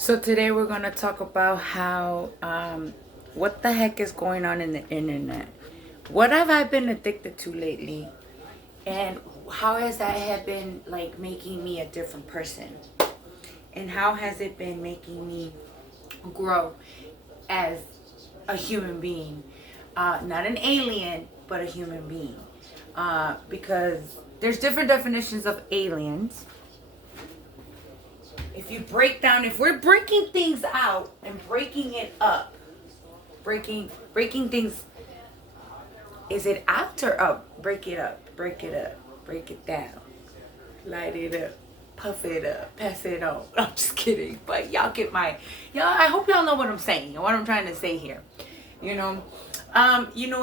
So today we're gonna talk about how what the heck is going on in the internet. What have I been addicted to lately, and how has that have been like making me a different person, and how has it been making me grow as a human being, not an alien, but a human being, because there's different definitions of aliens. If you break down, if we're breaking things out and breaking it up, breaking things, is it out or up? Break it up, break it up, break it down, light it up, puff it up, pass it on. I'm just kidding, but y'all get my, y'all, I hope y'all know what I'm saying and what I'm trying to say here. you know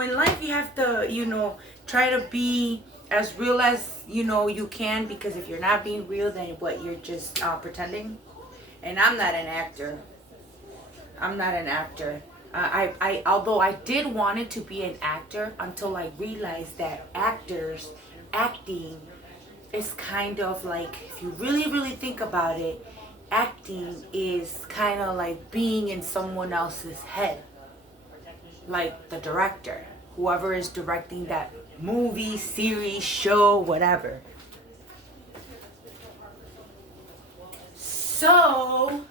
in life you have to, try to be as real as you can, because if you're not being real, then what, you're just pretending. And I'm not an actor. I although I did want it to be an actor, until I realized that acting is kind of like, if you really think about it, acting is kind of like being in someone else's head, like the director, whoever is directing that movie, series, show, whatever. So,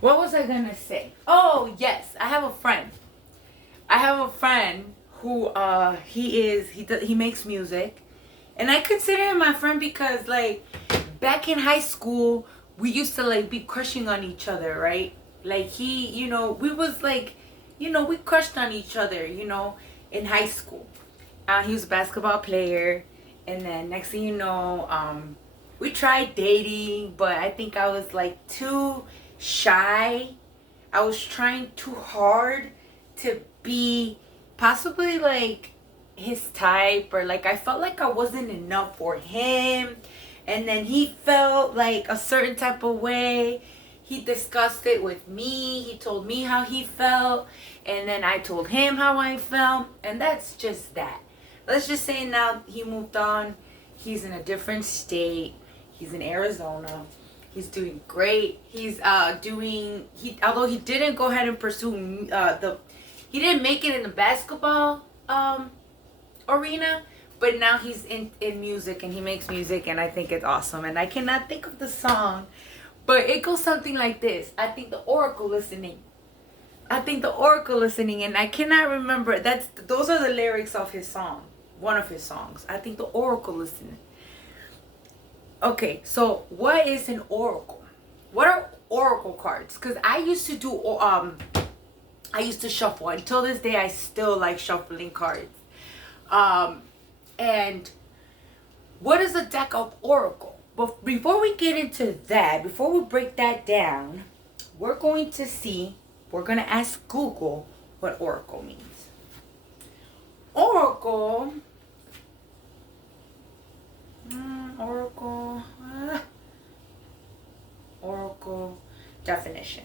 what was I gonna say? Oh, yes, I have a friend. Who he makes music, and I consider him my friend because, like, back in high school we used to like be crushing on each other, right? Like, we was like, we crushed on each other, in high school. He was a basketball player, and then next thing you know, we tried dating, but I think I was like too shy. I was trying too hard to be possibly like his type, or like I felt like I wasn't enough for him. And then he felt like a certain type of way. He discussed it with me. He told me how he felt, and then I told him how I felt, and that's just that. Let's just say now he moved on. He's in a different state. He's in Arizona. He's doing great. He's doing he although he didn't go ahead and pursue the he didn't make it in the basketball arena, but now he's in music, and he makes music, and I think it's awesome. And I cannot think of the song, but it goes something like this. I think the Oracle listening, and I cannot remember. Those are the lyrics of his song, one of his songs. I think the Oracle listening. Okay, so what is an oracle? What are oracle cards? Because I used to shuffle. Until this day, I still like shuffling cards. And what is a deck of oracle? But before we get into that, before we break that down, we're going to ask Google what oracle means. Oracle, oracle, oracle definition.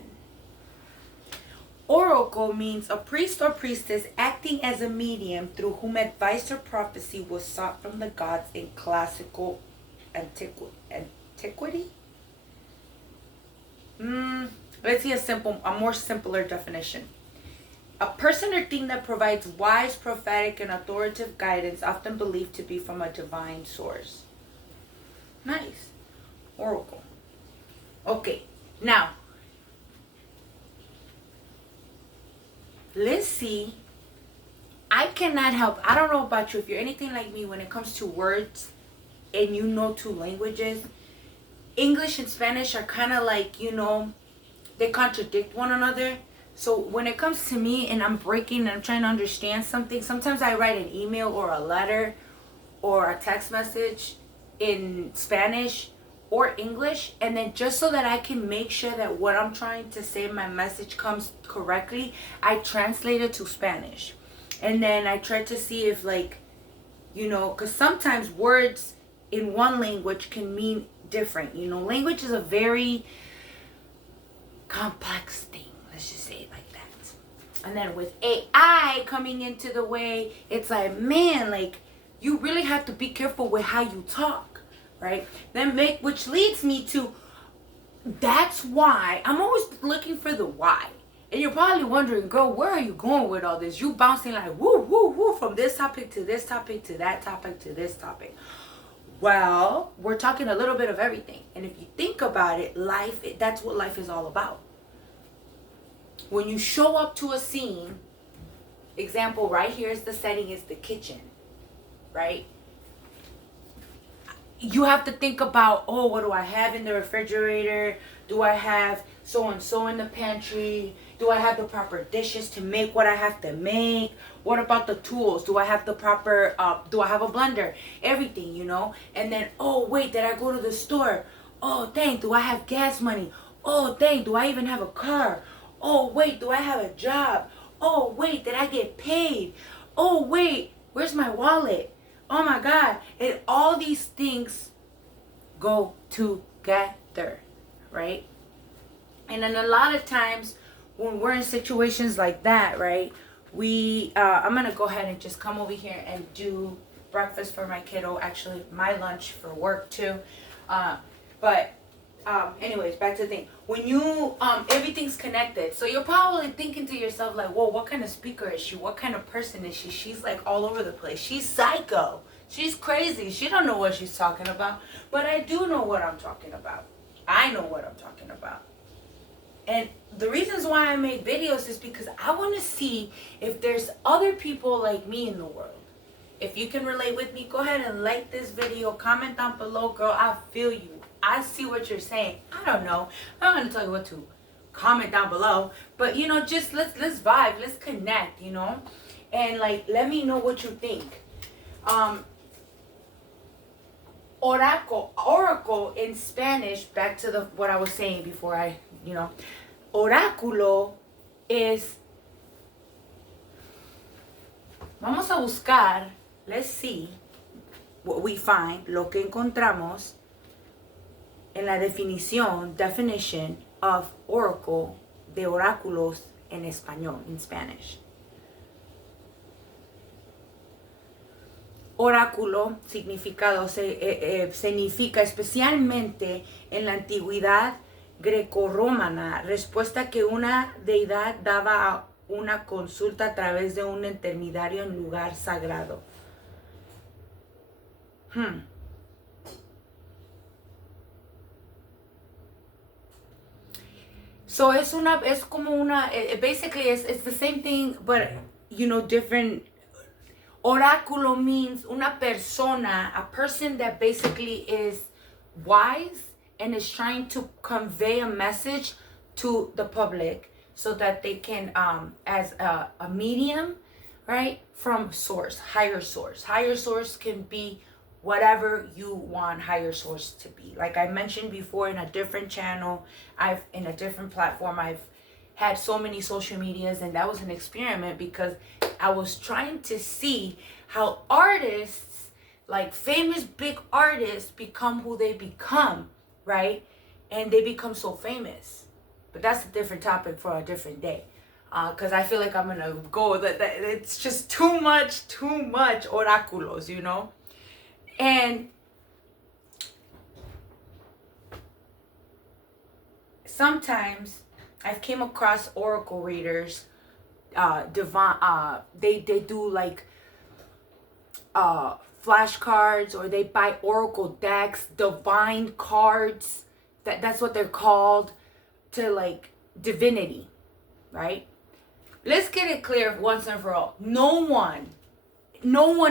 Oracle means a priest or priestess acting as a medium through whom advice or prophecy was sought from the gods in classical antiquity. Let's see a more simpler definition. A person or thing that provides wise, prophetic, and authoritative guidance, often believed to be from a divine source. Nice. Oracle. Okay, now let's see. I cannot help. I don't know about you. If you're anything like me, when it comes to words and you know two languages, English and Spanish are kind of like, they contradict one another. So when it comes to me and I'm breaking and I'm trying to understand something, sometimes I write an email or a letter or a text message in Spanish or English, and then just so that I can make sure that what I'm trying to say, my message comes correctly, I translate it to Spanish. And then I try to see if, like, because sometimes words in one language can mean different. Language is a very complex thing. Let's just say it like that. And then with AI coming into the way, it's like, man, like, you really have to be careful with how you talk, right? Which leads me to, that's why I'm always looking for the why. And you're probably wondering, girl, where are you going with all this? You bouncing like woo, woo, woo, from this topic to this topic to that topic to this topic. Well, we're talking a little bit of everything. And if you think about it, that's what life is all about. When you show up to a scene, example right here is the setting, is the kitchen, right? You have to think about, oh, what do I have in the refrigerator? Do I have so and so in the pantry? Do I have the proper dishes to make what I have to make? What about the tools? Do I have the proper, do I have a blender? Everything, you know? And then, oh, wait, did I go to the store? Oh, dang, do I have gas money? Oh, dang, do I even have a car? Oh, wait, do I have a job? Oh, wait, did I get paid? Oh, wait, where's my wallet? Oh my God. And all these things go together, right? And then a lot of times when we're in situations like that, right, I'm going to go ahead and just come over here and do breakfast for my kiddo, actually my lunch for work too. Anyways, back to the thing. When you, everything's connected. So you're probably thinking to yourself like, whoa, what kind of speaker is she? What kind of person is she? She's like all over the place. She's psycho. She's crazy. She don't know what she's talking about. But I do know what I'm talking about. I know what I'm talking about. And the reasons why I make videos is because I want to see if there's other people like me in the world. If you can relate with me, go ahead and like this video. Comment down below, girl. I feel you. I see what you're saying. I don't know. I'm not going to tell you what to comment down below. But, you know, just let's vibe. Let's connect, you know. And, like, let me know what you think. Oracle in Spanish, back to what I was saying before oráculo is, vamos a buscar, let's see what we find, lo que encontramos en la definition of oracle, de oráculos en español, in Spanish. Oráculo significa especialmente en la antigüedad grecorromana, respuesta que una deidad daba a una consulta a través de un intermediario en lugar sagrado. So basically it's the same thing, but you know, different. Oráculo means una persona, a person that basically is wise and is trying to convey a message to the public so that they can, as a medium, right, from source, higher source. Higher source can be whatever you want higher source to be. Like I mentioned before, in a different channel, in a different platform, I've had so many social medias, and that was an experiment because I was trying to see how artists, like famous big artists, become who they become, right? And they become so famous. But that's a different topic for a different day. Because I feel like I'm going to go, that it's just too much oráculos, you know? And sometimes I've came across oracle readers, they do like flashcards, or they buy oracle decks, divine cards, that's what they're called, to like divinity, right? Let's get it clear once and for all. No one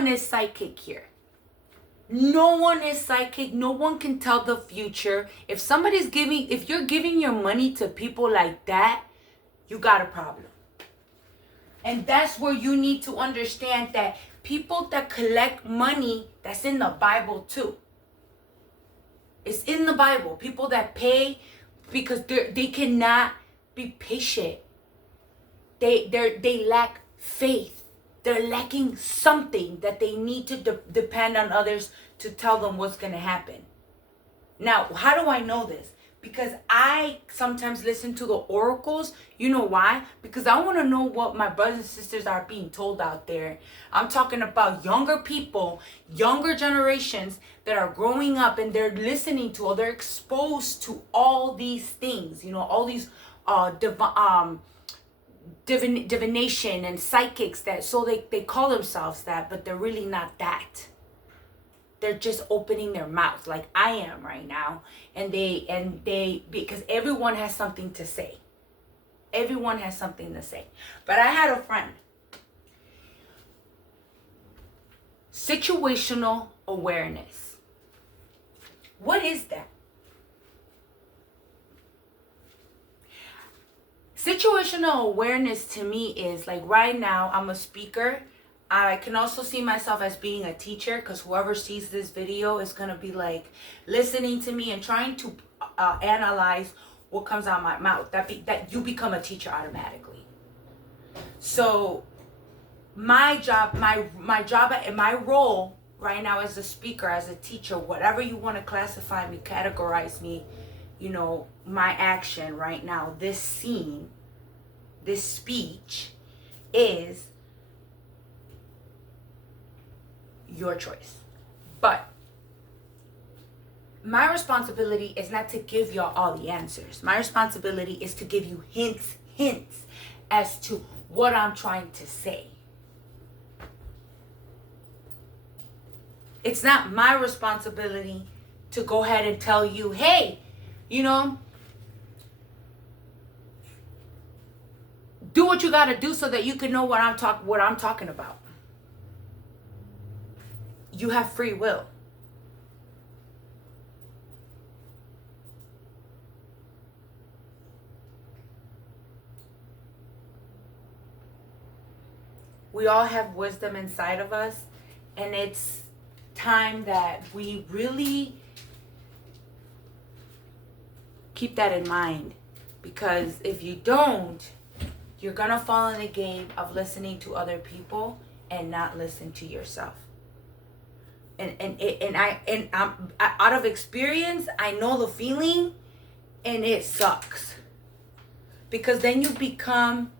is psychic here. No one is psychic. No one can tell the future. If you're giving your money to people like that, you got a problem. And that's where you need to understand that people that collect money, that's in the Bible too. It's in the Bible. People that pay because they cannot be patient. They lack faith. They're lacking something that they need to depend on others to tell them what's going to happen. Now, how do I know this? because I sometimes listen to the oracles. You know why? Because I want to know what my brothers and sisters are being told out there. I'm talking about younger people, younger generations that are growing up and they're listening to, or they're exposed to all these things, you know, all these divination and psychics, that so they call themselves that, but they're really not that. They're just opening their mouth like I am right now, and they because everyone has something to say. Everyone has something to say. But I had a friend. Situational awareness. What is that? Situational awareness to me is like, right now I'm a speaker. I can also see myself as being a teacher, because whoever sees this video is going to be like listening to me and trying to analyze what comes out of my mouth. That you become a teacher automatically. So my job, and my role right now as a speaker, as a teacher, whatever you want to classify me, categorize me, you know, my action right now, this scene, this speech is your choice. But my responsibility is not to give y'all all the answers. My responsibility is to give you hints as to what I'm trying to say. It's not my responsibility to go ahead and tell you, hey, you know, do what you got to do so that you can know what I'm talking about. You have free will. We all have wisdom inside of us, and it's time that we really keep that in mind, because if you don't, you're gonna fall in the game of listening to other people and not listen to yourself. And I'm out of experience, I know the feeling, and it sucks, because then you become,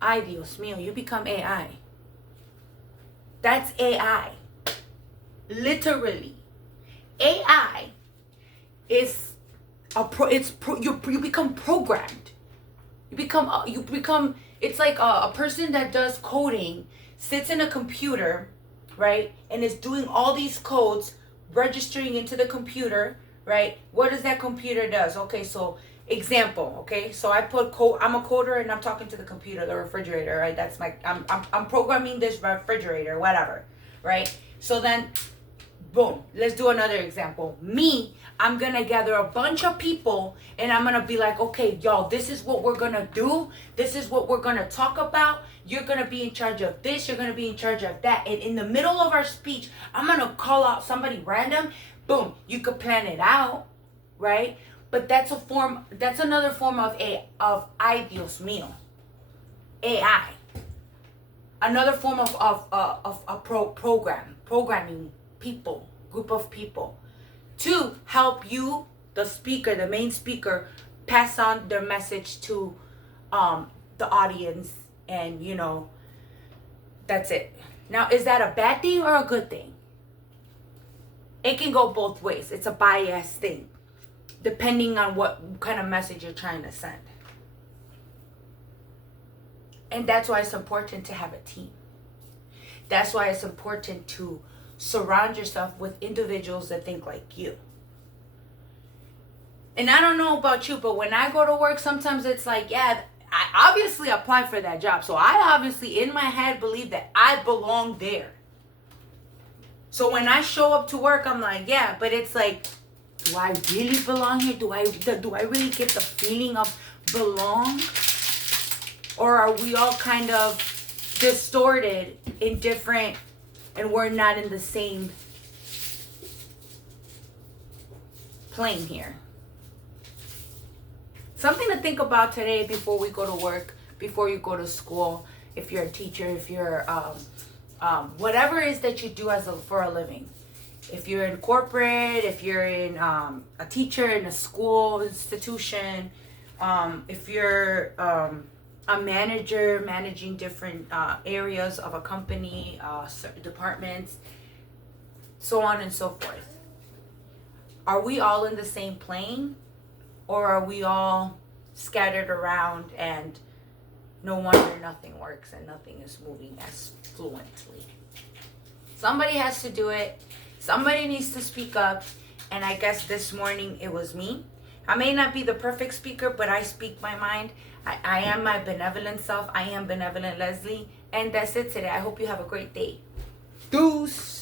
ay Dios mío, you become AI. That's AI. Literally, AI is you become programmed. You become. It's like a person that does coding sits in a computer, right, and is doing all these codes, registering into the computer, right? What does that computer does? Okay, so example, okay, so I put code. I'm a coder and I'm talking to the computer, the refrigerator, right? That's my. I'm programming this refrigerator, whatever, right? So then, boom, let's do another example. Me, I'm gonna gather a bunch of people and I'm gonna be like, okay, y'all, this is what we're gonna do. This is what we're gonna talk about. You're gonna be in charge of this. You're gonna be in charge of that. And in the middle of our speech, I'm gonna call out somebody random. Boom, you could plan it out, right? But that's another form of ay Dios mío, AI. Another form of programming people, group of people, to help you, the speaker, the main speaker, pass on their message to the audience, and you know, that's it. Now, is that a bad thing or a good thing? It can go both ways. It's a biased thing, depending on what kind of message you're trying to send. And that's why it's important to have a team. That's why it's important to surround yourself with individuals that think like you. And I don't know about you, but when I go to work, sometimes it's like, yeah, I obviously applied for that job. So I obviously, in my head, believe that I belong there. So when I show up to work, I'm like, yeah, but it's like, do I really belong here? Do I really get the feeling of belong? Or are we all kind of distorted in different, and we're not in the same plane here? Something to think about today before we go to work, before you go to school, if you're a teacher, if you're whatever it is that you do for a living. If you're in corporate, if you're in a teacher in a school institution, if you're a manager managing different areas of a company, certain departments, so on and so forth. Are we all in the same plane, or are we all scattered around and no wonder nothing works and nothing is moving as fluently? Somebody has to do it. Somebody needs to speak up. And I guess this morning it was me. I may not be the perfect speaker, but I speak my mind. I am my benevolent self. I am Benevolent Leslie. And that's it today. I hope you have a great day. Deuce.